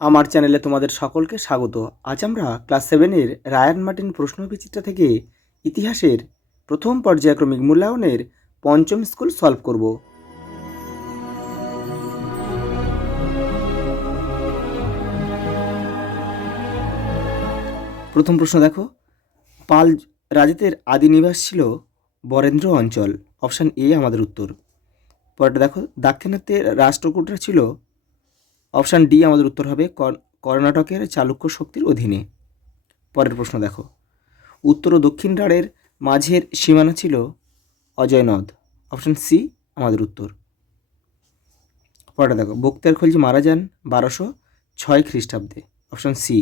আমার চ্যানেলে তোমাদের সকলকে স্বাগত। আজ আমরা ক্লাস 7-এর রায়ান মার্টিন প্রশ্নবিচিত্রা থেকে ইতিহাসের প্রথম পর্যায়ক্রমিক মূল্যায়নের পঞ্চম স্কুল সলভ করব। প্রথম প্রশ্ন দেখো, পাল রাজত্বের আদি নিবাস ছিল বরেন্দ্র অঞ্চল। অপশান এ আমাদের উত্তর। পরেরটা দেখো, দাক্ষিণাত্যের রাষ্ট্রকূটরা ছিল, অপশান ডি আমাদের উত্তর হবে, কর্ণাটকের চালুক্য শক্তির অধীনে। পরের প্রশ্ন দেখো, উত্তর ও দক্ষিণ রাঢ়ের মাঝের সীমানা ছিল অজয় নদ। অপশান সি আমাদের উত্তর। পরেরটা দেখো, বখতিয়ার খলজি মারা যান 1206 খ্রিস্টাব্দে। Option C.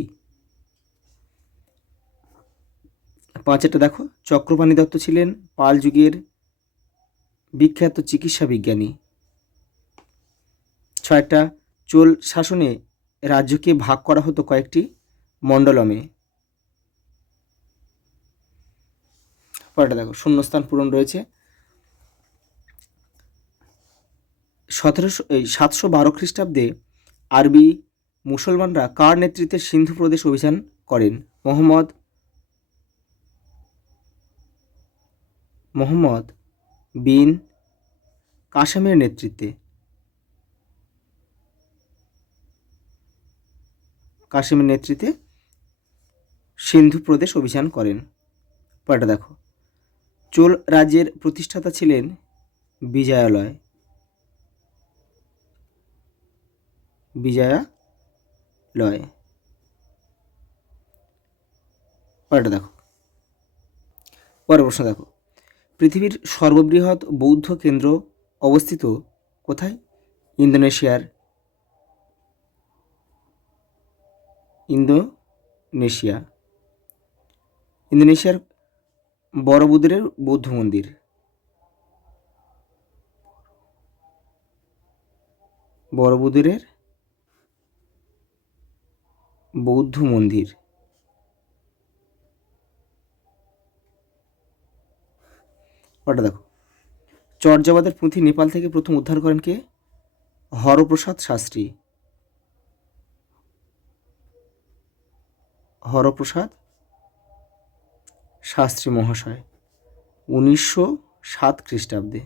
পাঁচেরটা দেখো, চক্রপাণি দত্ত ছিলেন পাল যুগের বিখ্যাত চিকিৎসা বিজ্ঞানী। ছয়টা, চোল শাসনে রাজ্যকে ভাগ করা হতো কয়েকটি মণ্ডলমে। পরেরটা দেখো, শূন্যস্থান পূরণ রয়েছে। 712 খ্রিস্টাব্দে আরবি মুসলমানরা কার নেতৃত্বে সিন্ধু প্রদেশ অভিযান করেন? মোহাম্মদ বিন কাসেমের নেতৃত্বে। সিন্ধু প্রদেশ অভিযান করেন। পরেরটা দেখো, চোল রাজ্যের প্রতিষ্ঠাতা ছিলেন বিজয়ালয়। পরেরটা দেখো, পরের প্রশ্ন দেখো, পৃথিবীর সর্ববৃহৎ বৌদ্ধ কেন্দ্র অবস্থিত কোথায়? ইন্দোনেশিয়ার বড়বুদুরের বৌদ্ধ মন্দির। বড়বুদুরের বৌদ্ধ মন্দির। ওটা দেখো, চর্যাপদের পুঁথি নেপাল থেকে প্রথম উদ্ধার করেন কে? হরপ্রসাদ শাস্ত্রী মহাশয় 1907 খ্রিস্টাব্দে,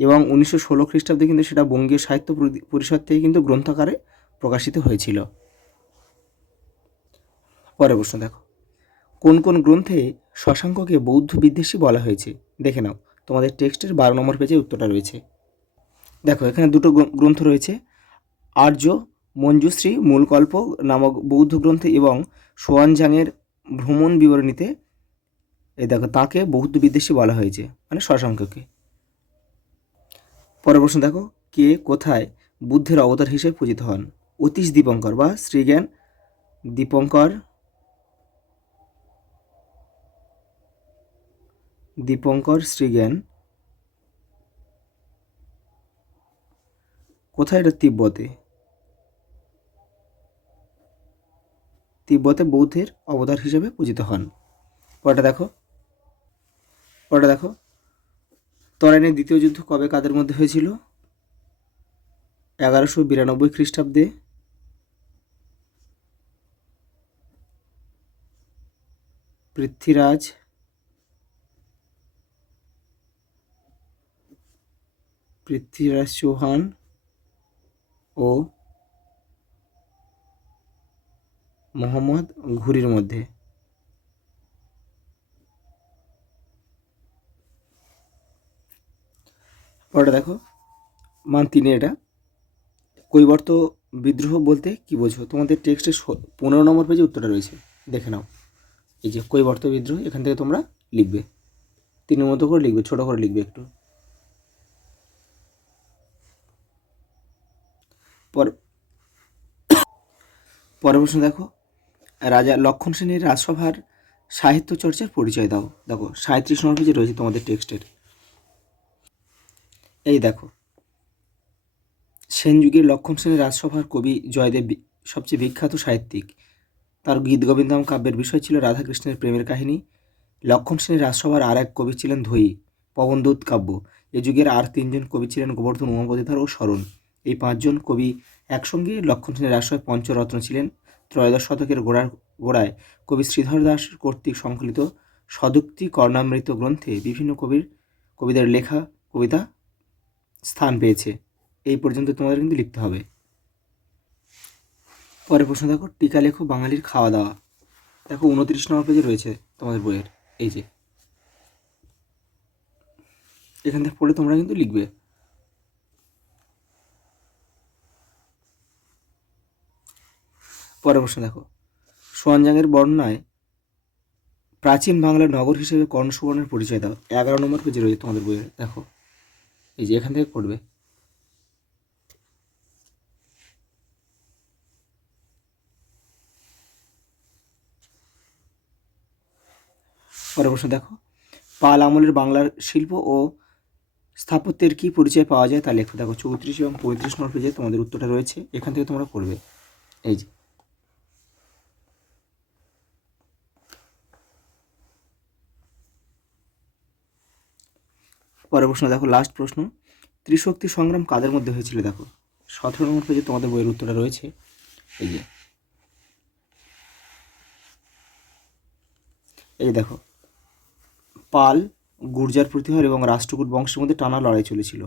এবং 1916 খ্রিস্টাব্দে কিন্তু সেটা বঙ্গীয় সাহিত্য পরিষদ থেকে কিন্তু গ্রন্থাকারে প্রকাশিত হয়েছিল। পরের প্রশ্ন দেখো, কোন কোন গ্রন্থে শশাঙ্ককে বৌদ্ধ বিদ্বেষী বলা হয়েছে? দেখে নাও, তোমাদের টেক্সটের 12 নম্বর পেজে উত্তরটা রয়েছে। দেখো, এখানে দুটো গ্রন্থ রয়েছে, আর্য মঞ্জুশ্রী মূলকল্প নামক বৌদ্ধ গ্রন্থে এবং সোয়ানজাংয়ের ভ্রমণ বিবরণীতে দেখো তাকে বৌদ্ধ বিদ্বেষী বলা হয়েছে, মানে শশাঙ্ককে। পরের প্রশ্ন দেখো, কে কোথায় বুদ্ধের অবতার হিসেবে পূজিত হন? অতীশ দীপঙ্কর বা শ্রীজ্ঞান দীপঙ্কর শ্রীজ্ঞান কোথায়? এটা তিব্বতে বৌদ্ধের অবতার হিসেবে পূজিত হন। পরেরটা দেখো, তরাইনের দ্বিতীয় যুদ্ধ কবে কাদের মধ্যে হয়েছিল? 1192 খ্রিস্টাব্দে। পৃথ্বীরাজ চৌহান ও মোহাম্মদ ঘুরির মধ্যে। পরেটা দেখো, মান 3 এটা, কৈবর্ত বিদ্রোহ বলতে কি বোঝো? তোমাদের টেক্সটের 15 নম্বর পেজে উত্তরটা রয়েছে, দেখে নাও। এই যে কৈবর্ত বিদ্রোহ, এখান থেকে তোমরা লিখবে, 3-এর মতো করে লিখবে, ছোটো করে লিখবে একটু। পরের প্রশ্ন দেখো, রাজা লক্ষণ সেনের রাজসভার সাহিত্য চর্চার পরিচয় দাও। দেখো 37 নম্বর পেজে রয়েছে তোমাদের টেক্সটের। এই দেখো, সেন যুগের লক্ষণ সেনের রাজসভার কবি জয়দেব সবচেয়ে বিখ্যাত সাহিত্যিক। তার গীত গোবিন্দম কাব্যের বিষয় ছিল রাধাকৃষ্ণের প্রেমের কাহিনী। লক্ষণ সেনের রাজসভার আর এক কবি ছিলেন ধয়ী, পবনদূত কাব্য। এ যুগের আর 3জন কবি ছিলেন গোবর্ধন, উমাপতিধর ও শরণ। এই 5জন কবি একসঙ্গে লক্ষণ সেনের আশ্রয় পঞ্চরত্ন ছিলেন। ত্রয়োদশ শতকের গোড়ায় কবি শ্রীধর দাস কর্তৃক সংকলিত সদুক্তি কর্ণামৃত গ্রন্থে বিভিন্ন কবিদের লেখা কবিতা স্থান পেয়েছে। এই পর্যন্ত তোমাদের কিন্তু লিখতে হবে। পরের প্রশ্ন দেখো, টিকা লেখো বাঙালির খাওয়া দাওয়া। দেখো 29 নম্বর পেজে রয়েছে তোমাদের বইয়ের, এই যে এখান থেকে পড়ে তোমরা কিন্তু লিখবে। পরের প্রশ্ন দেখো, সোয়ানজাংয়ের বর্ণনায় প্রাচীন বাংলার নগর হিসেবে কর্ণসুবর্ণের পরিচয় দাও। 11 নম্বর পেজে রয়েছে তোমাদের বইয়ের, দেখো এই যে এখান থেকে পড়বে। পরের প্রশ্ন দেখো, পাল আমলের বাংলার শিল্প ও স্থাপত্যের কি পরিচয় পাওয়া যায় তা লেখো। দেখো 34 এবং 35 নম্বর পেজে তোমাদের উত্তরটা রয়েছে, এখান থেকে তোমরা করবে। এই যে পরের প্রশ্ন দেখো, লাস্ট প্রশ্ন, ত্রিশক্তি সংগ্রাম কাদের মধ্যে হয়েছিল। দেখো 17 নম্বর পেজে তোমাদের বইয়ের উত্তরটা রয়েছে, এই যে দেখো, পাল, গুর্জার প্রতিহার এবং রাষ্ট্রকূট বংশের মধ্যে টানা লড়াই চলেছিল।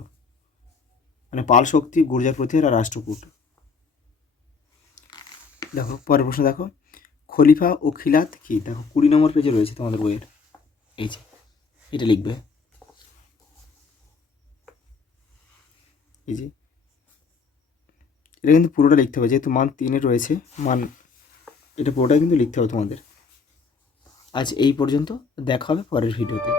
মানে পাল শক্তি, গুর্জার প্রতিহার আর রাষ্ট্রকূট। দেখো পরের প্রশ্ন দেখো, খলিফা ও খিলাত কি। দেখো 20 নম্বর পেজে রয়েছে তোমাদের বইয়ের, এই যে এটা লিখবে। এই যে এটা কিন্তু পুরোটা লিখতে হবে, যেহেতু মান 3-এ রয়েছে মান, এটা পুরোটা কিন্তু লিখতে হবে তোমাদের। আজ এই পর্যন্ত, দেখা হবে পরের ভিডিওতে।